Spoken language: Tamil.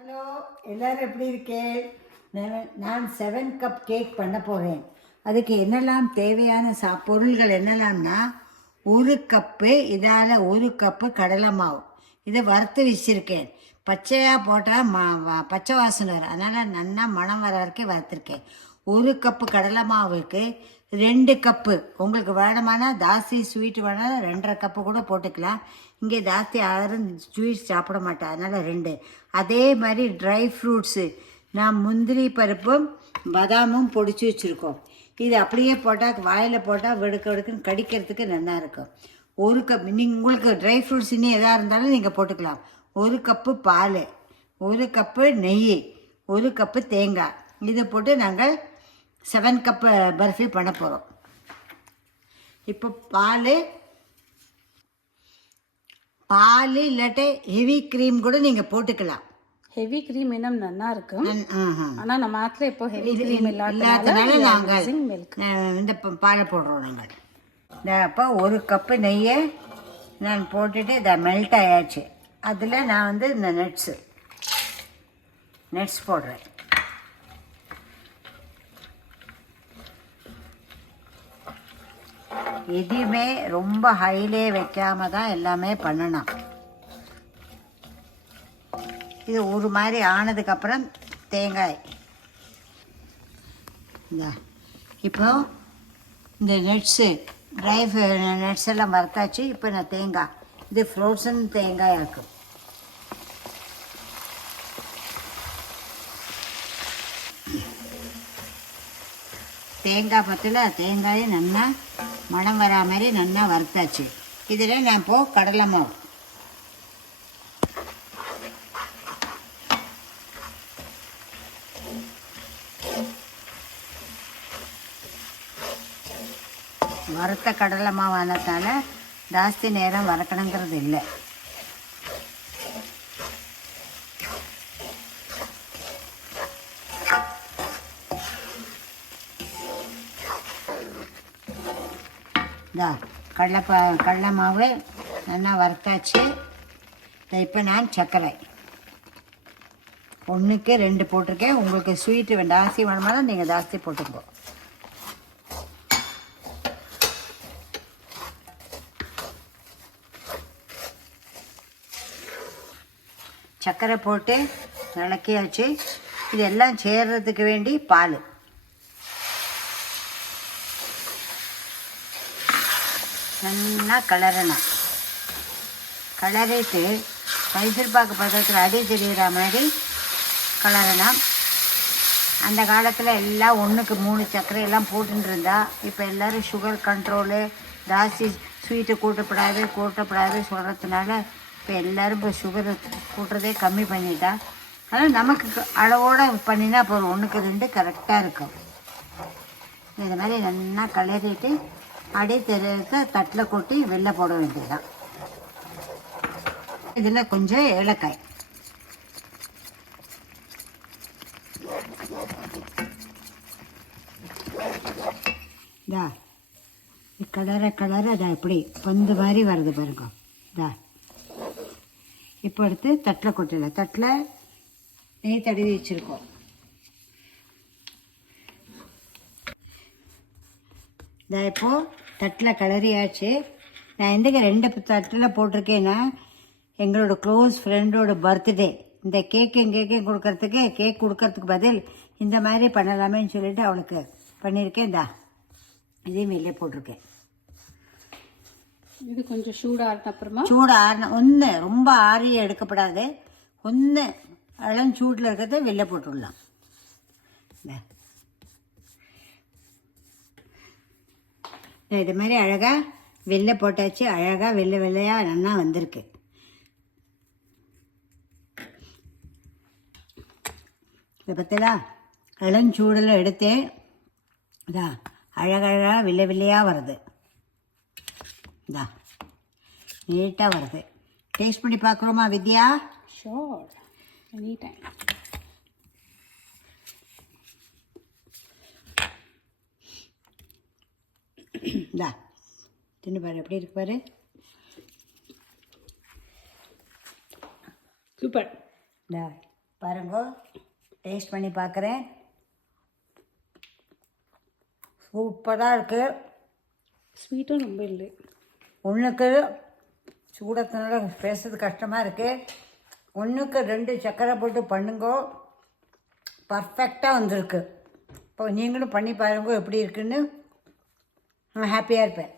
ஹலோ, எல்லோரும் எப்படி இருக்கேன்? நான் 7 கப் கேக் பண்ண போகிறேன். அதுக்கு என்னெல்லாம் தேவையான பொருள்கள் என்னெல்லாம்னா, 1 கப்பு இதால் 1 கப்பு கடலை மாவு. இதை வறுத்து வச்சுருக்கேன். பச்சையாக போட்டால் பச்சை வாசனை வரும், அதனால் நல்லா மணம் வர வரைக்கும் வறுத்துருக்கேன். 1 கப்பு கடலை மாவுக்கு 2 கப்பு, உங்களுக்கு வேணுமானா ஜாஸ்தி ஸ்வீட்டு வேணாலும் 2.5 கப்பு கூட போட்டுக்கலாம். இங்கே ஜாஸ்தி யாரும் ஸ்வீட் சாப்பிட மாட்டேன், அதனால் 2. அதே மாதிரி ட்ரை ஃப்ரூட்ஸு நான் முந்திரி பருப்பும் பாதாமும் பொடிச்சு வச்சுருக்கோம். இது அப்படியே போட்டால் வாயில் போட்டால் வெடுக்குன்னு கடிக்கிறதுக்கு நல்லாயிருக்கும். 1 கப், நீங்கள் உங்களுக்கு ட்ரை ஃப்ரூட்ஸ் இன்னும் எதாக இருந்தாலும் நீங்கள் போட்டுக்கலாம். 1 கப்பு பால், 1 கப்பு நெய், 1 கப்பு தேங்காய், இதை போட்டு நாங்கள் 7 கப்பு பர்ஃபி பண்ண போகிறோம். இப்போ பால் இல்லாட்டி ஹெவி க்ரீம் கூட நீங்கள் போட்டுக்கலாம். ஹெவி க்ரீம் இன்னும் நல்லா இருக்கும். ஆனால் நம்ம ஆற்றுல இப்போ ஹெவி க்ரீம் இல்லாதனால நாங்கள் இந்த பாலை போடுறோம். நாங்கள் அப்போ 1 கப்பு நெய்யை நான் போட்டுட்டு இதை மெல்ட் ஆயாச்சு. அதில் நான் இந்த நட்ஸ் போடுறேன். எதுவுமே ரொம்ப ஹைலே வைக்காம தான் எல்லாமே பண்ணணும். இது ஒரு மாதிரி ஆனதுக்கப்புறம் தேங்காய் இப்போ இந்த ட்ரை நட்ஸ் எல்லாம் வறுத்தாச்சு. இப்போ நான் தேங்காய், இது ஃப்ரோசன் தேங்காய் இருக்கும். தேங்காய் பத்தில் தேங்காயை நல்லா மணம் வரா மாதிரி நல்லா வறுத்தாச்சு. இதில் நான் இப்போது கடலை மாவு, வறுத்த கடலை மாவானதால ஜாஸ்தி நேரம் வறுக்கணுங்கிறது இல்லை. கடலை மாவு நல்லா வறுத்தாச்சு. இப்போ நான் சர்க்கரை 1க்கு 2 போட்டிருக்கேன். உங்களுக்கு ஸ்வீட்டு ஜாஸ்தி வேணுமானா நீங்கள் ஜாஸ்தி போட்டுக்கோ. சர்க்கரை போட்டு இளக்கியாச்சு. இதெல்லாம் சேர்றதுக்கு வேண்டி பால், நல்லா கிளறணும். கிளறிட்டு மைசூர் பாக்கு பதத்தில் அடி தெரிகிற மாதிரி கிளறணும். அந்த காலத்தில் எல்லாம் 1க்கு 3 சர்க்கரை எல்லாம் போட்டுன்னு இருந்தா, இப்போ எல்லோரும் சுகர் கண்ட்ரோலு, ஜாஸ்தி ஸ்வீட்டு கூட்டப்படாது சொல்கிறதுனால இப்போ எல்லோரும் இப்போ சுகர் கூட்டுறதே கம்மி பண்ணிட்டா. ஆனால் நமக்கு அளவோடு பண்ணினா போதும், 1க்கு 2 கரெக்டாக இருக்கும். இது மாதிரி நல்லா கிளறிட்டு அப்படியே தெரியறத தட்டில் கொட்டி வெளில போட வேண்டியதுதான். இதில் கொஞ்சம் ஏலக்காய், கலர அதா இப்படி பந்து மாதிரி வருது பாருங்க. இப்போ எடுத்து தட்டில் கொட்டல, தட்டில் நெய் தடவி வச்சுருக்கோம். இப்போது தட்டில் கிளறியாச்சு. நான் எதுக்கு 2 தட்டில் போட்டிருக்கேன்னா, எங்களோட க்ளோஸ் ஃப்ரெண்டோட பர்த்டே, இந்த கேக்கையும் கொடுக்கறதுக்கு பதில் இந்த மாதிரி பண்ணலாமேன்னு சொல்லிட்டு அவளுக்கு பண்ணியிருக்கேன். இதையும் வெளியே போட்டிருக்கேன். இது கொஞ்சம் சூடாறின அப்புறமா ஒன்று ரொம்ப ஆறி எடுக்கப்படாது, ஒன்று இளஞ்சூட்டில் இருக்கிறத வெளில போட்டுடலாம். இது மாதிரி அழகாக வெளில போட்டாச்சு. அழகாக வெள்ளையாக நல்லா வந்திருக்கு. இதை பற்றிலா இளஞ்சூடில் எடுத்தேன். அழகழகாக வெள்ளையாக வருது. நீட்டாக வருது. டேஸ்ட் பண்ணி பார்க்குறோமா வித்யா? Sure, any time. தின்னு பாரு, எப்படி இருக்கு பாரு. சூப்பர். பாருங்க, டேஸ்ட் பண்ணி பார்க்குறேன். சூப்பராக இருக்குது. ஸ்வீட்டும் ரொம்ப இல்லை. ஒன்றுக்கு சூடத்தினால பேசுறது கஷ்டமாக இருக்குது. 1க்கு 2 சர்க்கரை போட்டு பண்ணுங்கோ, பர்ஃபெக்டாக வந்திருக்கு. இப்போ நீங்களும் பண்ணி பாருங்க எப்படி இருக்குன்னு. நான் ஹாப்பியாக இருப்பேன்.